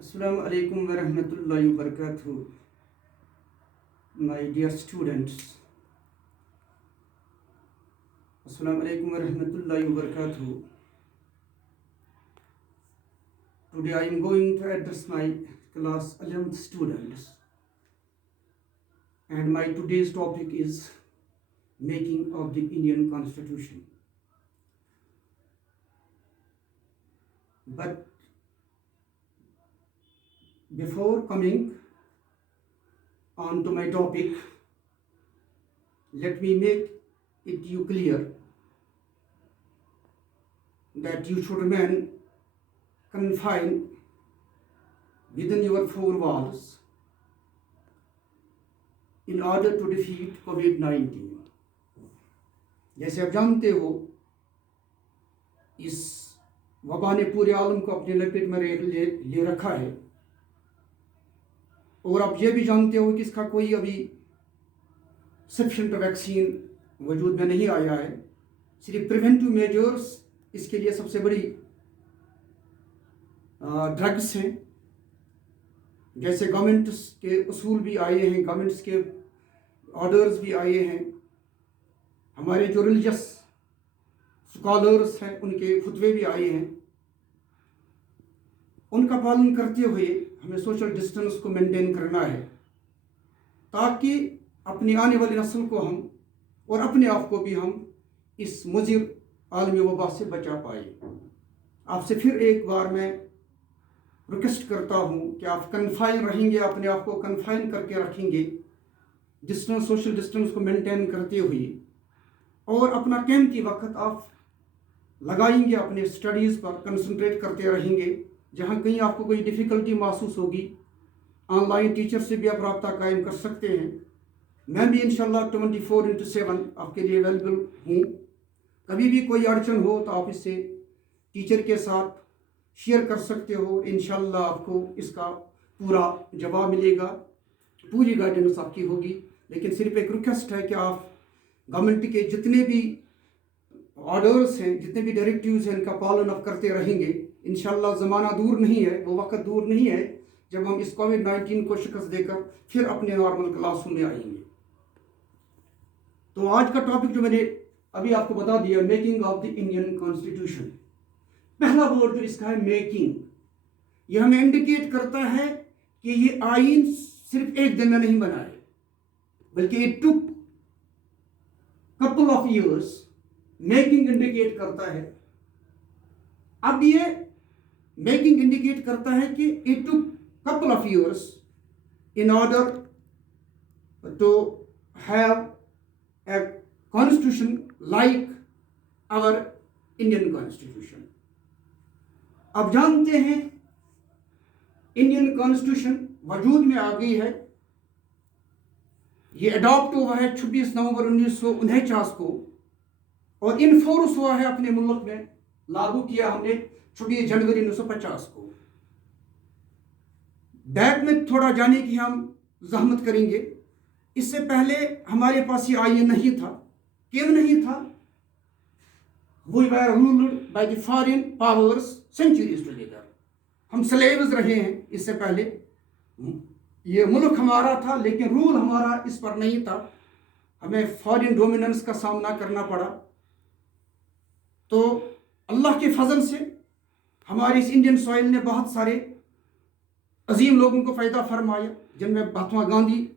Assalamu alaikum wa rahmatullahi wa barakatuh. My dear students, Assalamu alaikum wa rahmatullahi wa barakatuh. Today I am going to address my class 11th students, and my today's topic is making of the Indian Constitution. But before coming on to my topic, let me make it you clear that you should remain confined within your four walls in order to defeat COVID-19. जैसे आप जानते हो, इस वबा ने पूरे आलम को अपने लपेट में ले रखा है, और आप ये भी जानते हो कि इसका कोई अभी सफिशिएंट वैक्सीन वजूद में नहीं आया है। सिर्फ प्रिवेंटिव मेजर्स इसके लिए सबसे बड़ी ड्रग्स हैं। जैसे गवर्नमेंट्स के उसूल भी आए हैं, गवर्नमेंट्स के ऑर्डर्स भी आए हैं, हमारे जो रिलीजियस स्कॉलर्स हैं उनके फतवे भी आए हैं। उनका पालन करते हुए हमें सोशल डिस्टेंस को मेंटेन करना है, ताकि अपनी आने वाली नस्ल को हम और अपने आप को भी हम इस मुज़िर आलमी वबा से बचा पाए। आपसे फिर एक बार मैं रिक्वेस्ट करता हूँ कि आप कन्फाइन रहेंगे, अपने आप को कन्फाइन करके रखेंगे, डिस्टेंस सोशल डिस्टेंस को मेंटेन करते हुए, और अपना कीमती वक्त आप लगाएंगे अपने स्टडीज़ पर, कंसंट्रेट करते रहेंगे। जहाँ कहीं आपको कोई डिफ़िकल्टी महसूस होगी, ऑनलाइन टीचर से भी आप रब्ता कायम कर सकते हैं। मैं भी इंशाल्लाह 24/7 आपके लिए अवेलेबल हूँ। कभी भी कोई अड़चन हो तो आप इससे टीचर के साथ शेयर कर सकते हो। इंशाल्लाह आपको इसका पूरा जवाब मिलेगा, पूरी गाइडेंस आपकी होगी। लेकिन सिर्फ एक रिक्वेस्ट है कि आप गवर्नमेंट के जितने भी ऑर्डर्स हैं, जितने भी डायरेक्टिव्स हैं, इनका पालन आप करते रहेंगे। इंशाल्लाह ज़माना दूर नहीं है, वो वक्त दूर नहीं है जब हम इस कोविड-19 को शिकस्त देकर फिर अपने नॉर्मल क्लासों में आएंगे। तो आज का टॉपिक जो मैंने अभी आपको बता दिया, making of the Indian constitution. पहला वर्ड जो इसका है मेकिंग, ये हमें इंडिकेट करता है कि ये आइन सिर्फ एक दिन में नहीं बना है, बल्कि it took couple of years. Making indicate करता है, अब ये मेकिंग इंडिकेट करता है कि it took couple of years in order to have a constitution like our Indian constitution. अब जानते हैं इंडियन कॉन्स्टिट्यूशन वजूद में आ गई है। ये अडॉप्ट हुआ है 26 नवंबर 1949 को, और इनफोर्स हुआ है अपने मुल्क में, लागू किया हमने 26 जनवरी 1950 को। बैक में थोड़ा जाने की हम जहमत करेंगे। इससे पहले हमारे पास ये आईन नहीं था। क्यों नहीं था? We were ruled by the foreign powers centuries together. हम स्लेव्स रहे हैं इससे पहले। ये मुल्क हमारा था, लेकिन रूल हमारा इस पर नहीं था। हमें फॉरेन डोमिनेंस का सामना करना पड़ा। तो अल्लाह के फजल से हमारे इस इंडियन सॉइल ने बहुत सारे अजीम लोगों को फ़ायदा फरमाया, जिनमें महात्मा गांधी,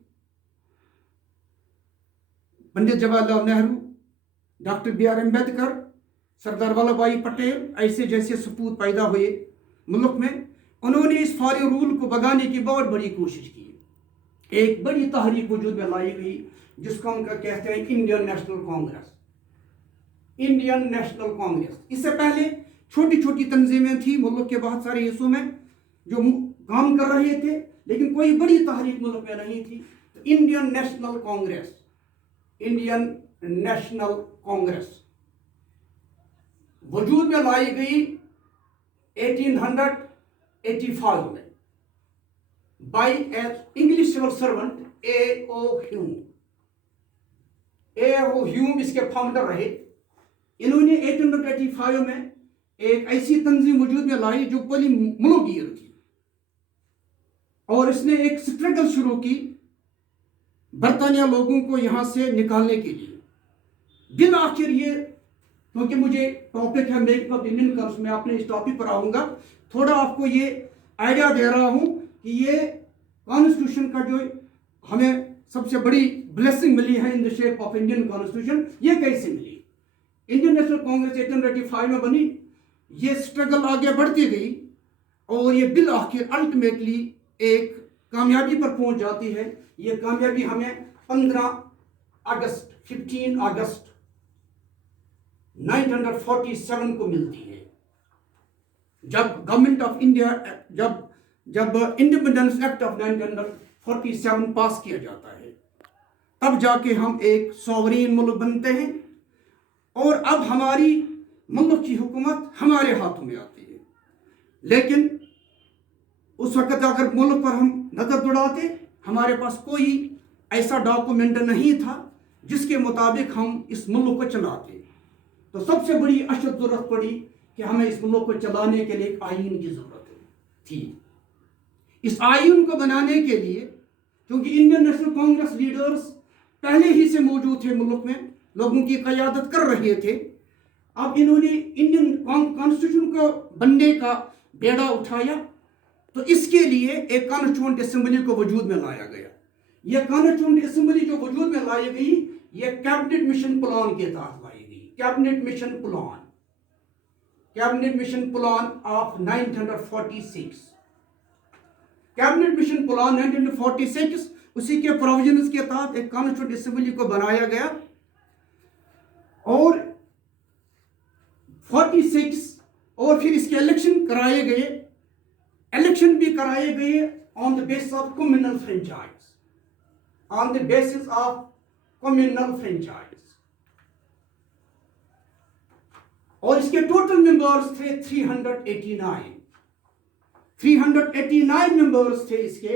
पंडित जवाहरलाल नेहरू, डॉक्टर B.R. अम्बेडकर, सरदार वल्लभ भाई पटेल, ऐसे जैसे सपूत पैदा हुए मुल्क में। उन्होंने इस फॉरेन रूल को भगाने की बहुत बड़ी कोशिश की। एक बड़ी तहरीक वजूद में लाई गई, जिसको उनका कहते हैं इंडियन नेशनल कांग्रेस। इंडियन नेशनल कांग्रेस। इससे पहले छोटी छोटी तंजीमें थी मुल्क के बहुत सारे हिस्सों में जो काम कर रहे थे, लेकिन कोई बड़ी तहरीक मुल्क में नहीं थी। तो इंडियन नेशनल कांग्रेस, इंडियन नेशनल कांग्रेस वजूद में लाई गई 1885 में by English civil servant A.O. Hume. A.O. Hume इसके फाउंडर रहे। इन्होंने 1885 में एक ऐसी तंजीम वजूद में लाई जो पूरी मुल्क गिर थी। اور اس نے ایک سٹرگل شروع کی برطانیہ لوگوں کو یہاں سے نکالنے کے لیے. بالآخر یہ، کیونکہ مجھے ٹاپک ہے میکنگ آف انڈین کانسٹیٹیوشن، میں اپنے اس ٹاپک پر آؤں گا. تھوڑا آپ کو یہ آئیڈیا دے رہا ہوں کہ یہ کانسٹیٹیوشن کا جو ہمیں سب سے بڑی بلیسنگ ملی ہے in the shape of Indian constitution, یہ کیسے ملی. انڈین نیشنل کانگریس 1885 میں بنی، یہ سٹرگل آگے بڑھتی گئی اور یہ بالآخر الٹیمیٹلی ایک کامیابی پر پہنچ جاتی ہے. یہ کامیابی ہمیں 15 اگست 1947 کو ملتی ہے، جب گورنمنٹ آف انڈیا جب انڈیپینڈنس ایکٹ آف 1947 پاس کیا جاتا ہے، تب جا کے ہم ایک سوورین ملک بنتے ہیں اور اب ہماری ملک کی حکومت ہمارے ہاتھوں میں آتی ہے. لیکن اس وقت اگر ملک پر ہم نظر دوڑاتے، ہمارے پاس کوئی ایسا ڈاکومنٹ نہیں تھا جس کے مطابق ہم اس ملک کو چلاتے. تو سب سے بڑی اشد ضرورت پڑی کہ ہمیں اس ملک کو چلانے کے لیے ایک آئین کی ضرورت تھی. اس آئین کو بنانے کے لیے، کیونکہ انڈین نیشنل کانگریس لیڈرز پہلے ہی سے موجود تھے ملک میں، لوگوں کی قیادت کر رہے تھے، اب انہوں نے انڈین کانسٹیٹیوشن کو بننے کا بیڑا اٹھایا. تو اس کے لیے ایک کانسٹیٹیوئنٹ اسمبلی کو وجود میں لایا گیا. یہ کانسٹیٹیوئنٹ اسمبلی جو وجود میں لائی گئی، یہ کیبنٹ مشن پلان کے تحت لائی گئی. Cabinet mission plan of 1946. Cabinet mission plan 1946، اسی کے پروویژنز کے تحت ایک کانسٹیٹیوئنٹ اسمبلی کو بنایا گیا اور 46 اور پھر اس کے الیکشن کرائے گئے. الیکشن بھی کرائے گئے on the basis of communal franchise. اور اس کے ٹوٹل ممبرز تھے 389 ممبرز تھے اس کے.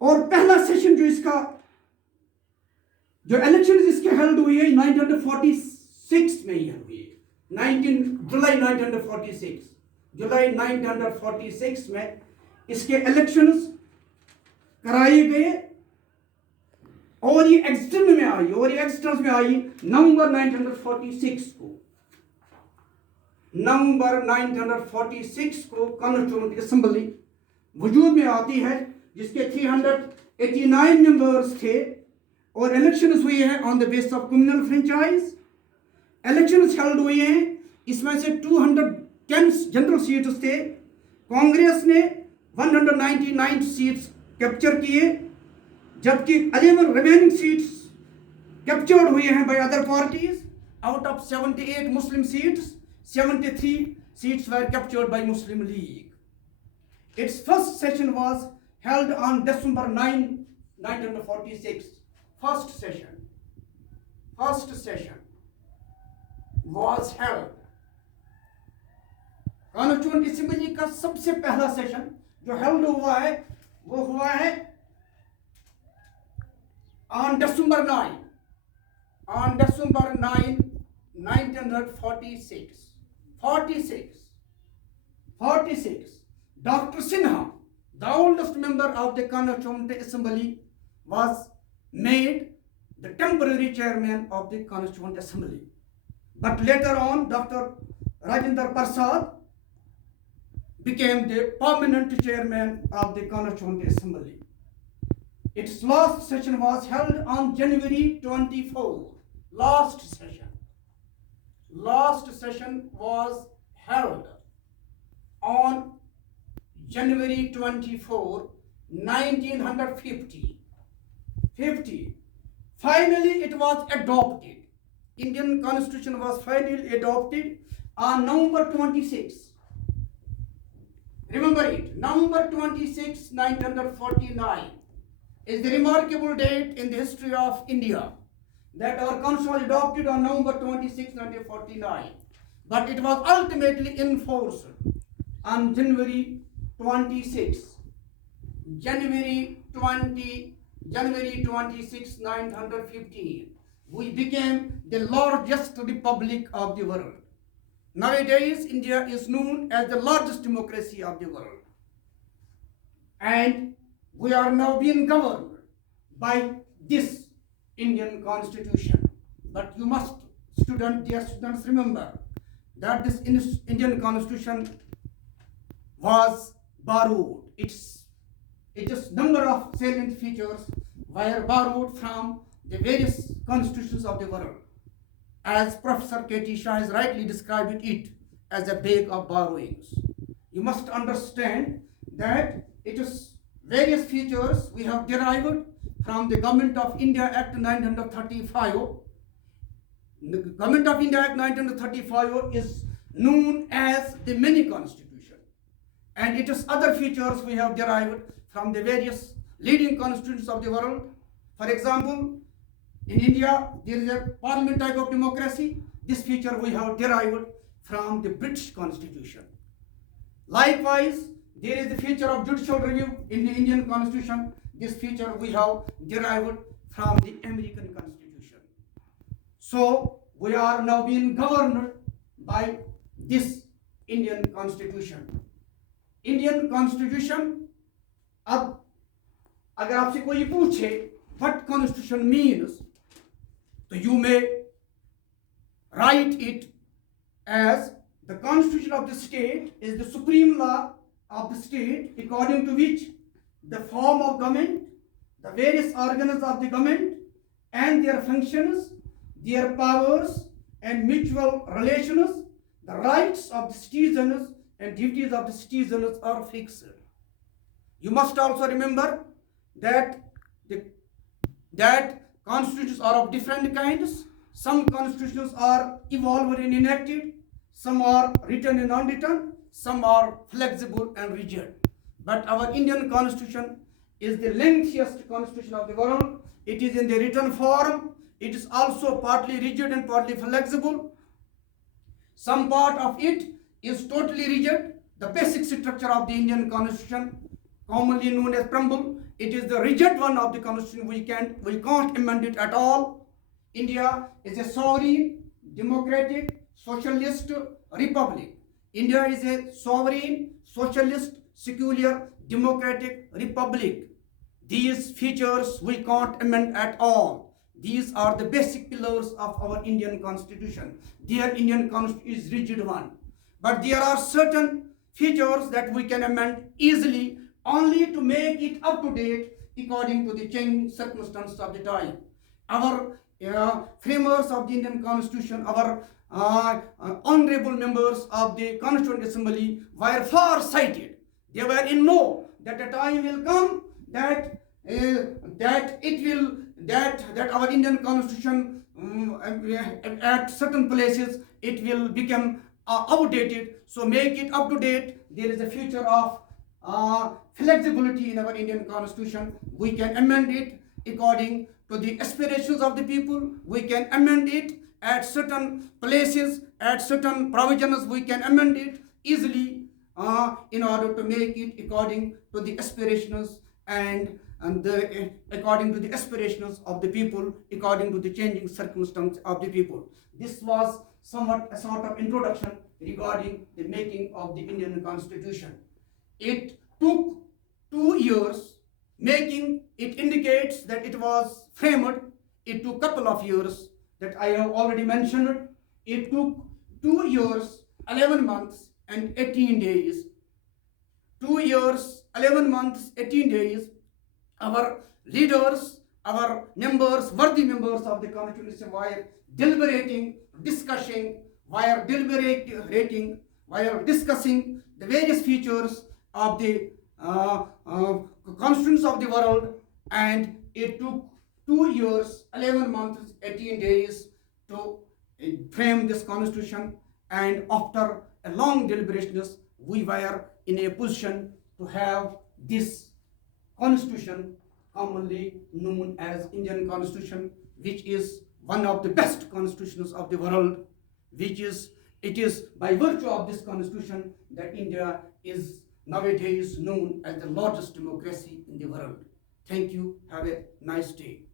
اور پہلا سیشن جو اس کا جو الیکشن اس کے ہیلڈ ہوئی ہے 1946 میں یہ ہوئی ہے. جولائی 1946 میں اس کے الیکشنز کرائے گئے اور یہ ایکسٹرنز میں آئی نومبر 1946 کو. نومبر 1946 کو کانسٹیٹیوئنٹ اسمبلی وجود میں آتی ہے جس کے 389 ممبرز تھے اور الیکشنز ہوئی ہیں on the base of communal franchise. Elections held ہوئی ہیں، اس میں سے 210 جنرل سیٹس تھے. کانگریس نے 199 سیٹس کیپچر کیے، جبکہ 11 ریمیننگ سیٹس کیپچرڈ ہوئے ہیں by other parties. Out of 78 Muslim seats, 73 seats were captured by Muslim League. Its first session was held on December 9, 1946. First session was held. Constituent assembly کا سب سے پہلا session جو held ہوا ہے وہ ہوا ہے on December 9, 1946. 46. Dr. Sinha, the oldest member of the Constituent Assembly, was made the temporary chairman of the Constituent Assembly. But later on, Dr. Rajendra Prasad became the permanent chairman of the Constituent Assembly. Its last session was held on January 24. Last session was held on January 24, 1950. Finally, it was adopted. Indian Constitution was finally adopted on November 26. Remember it, November 26, 1949 is the remarkable date in the history of India, that our Constitution was adopted on November 26, 1949. But it was ultimately enforced on January 26, 1915. We became the largest republic of the world. Nowadays, India is known as the largest democracy of the world. and we are now being governed by this Indian Constitution. But you must, dear students, remember that this Indian Constitution was borrowed. It just number of salient features were borrowed from the various constitutions of the world. As Professor K.T. Shah has rightly described it as a bag of borrowings. You must understand that it is various features we have derived from the Government of India Act 1935. The Government of India Act 1935 is known as the mini constitution, and it is other features we have derived from the various leading constitutions of the world. For example, in India, there is a parliament type of democracy. This feature we have derived from the British Constitution. Likewise, there is the feature of judicial review in the Indian Constitution. This feature we have derived from the American Constitution. So, we are now being governed by this Indian Constitution. Indian Constitution, अब अगर आपसे कोई पूछे what Constitution means, so you may write it as the Constitution of the state is the supreme law of the state, according to which the form of government, the various organs of the government and their functions, their powers and mutual relations, the rights of the citizens and duties of the citizens are fixed. You must also remember that constitutions are of different kinds. Some constitutions are evolved and enacted, some are written and unwritten, some are flexible and rigid. But our Indian Constitution is the lengthiest constitution of the world. It is in the written form. It is also partly rigid and partly flexible. Some part of it is totally rigid. The basic structure of the Indian Constitution, commonly known as preamble, it is the rigid one of the Constitution. We can't amend it at all. India is a sovereign, democratic, socialist republic. India is a sovereign, socialist, secular, democratic republic. These features we can't amend at all. These are the basic pillars of our Indian Constitution. Their Indian Constitution is rigid one. But there are certain features that we can amend easily, only to make it up to date according to the changing circumstances of the time. Our framers of the Indian Constitution, our honorable members of the Constituent Assembly were far-sighted. They were in know that a time will come that our Indian Constitution at certain places it will become outdated. So make it up to date. There is a future of flexibility in our Indian Constitution. We can amend it according to the aspirations of the people. We can amend it at certain places, at certain provisions. We can amend it easily in order to make it according to the aspirations and according to the aspirations of the people, according to the changing circumstances of the people. This was somewhat a sort of introduction regarding the making of the Indian Constitution. It took 2 years making. It indicates that it was framed. It took a couple of years that I have already mentioned. It took 2 years, 11 months and 18 days. 2 years, 11 months, 18 days. Our leaders, our members, worthy members of the Constitution were deliberating, discussing, were discussing the various features of the constitutions of the world, and it took 2 years, 11 months, 18 days to frame this constitution. And after a long deliberations, we were in a position to have this constitution commonly known as Indian Constitution, which is one of the best constitutions of the world, it is by virtue of this constitution that India is nowadays known as the largest democracy in the world. Thank you. Have a nice day.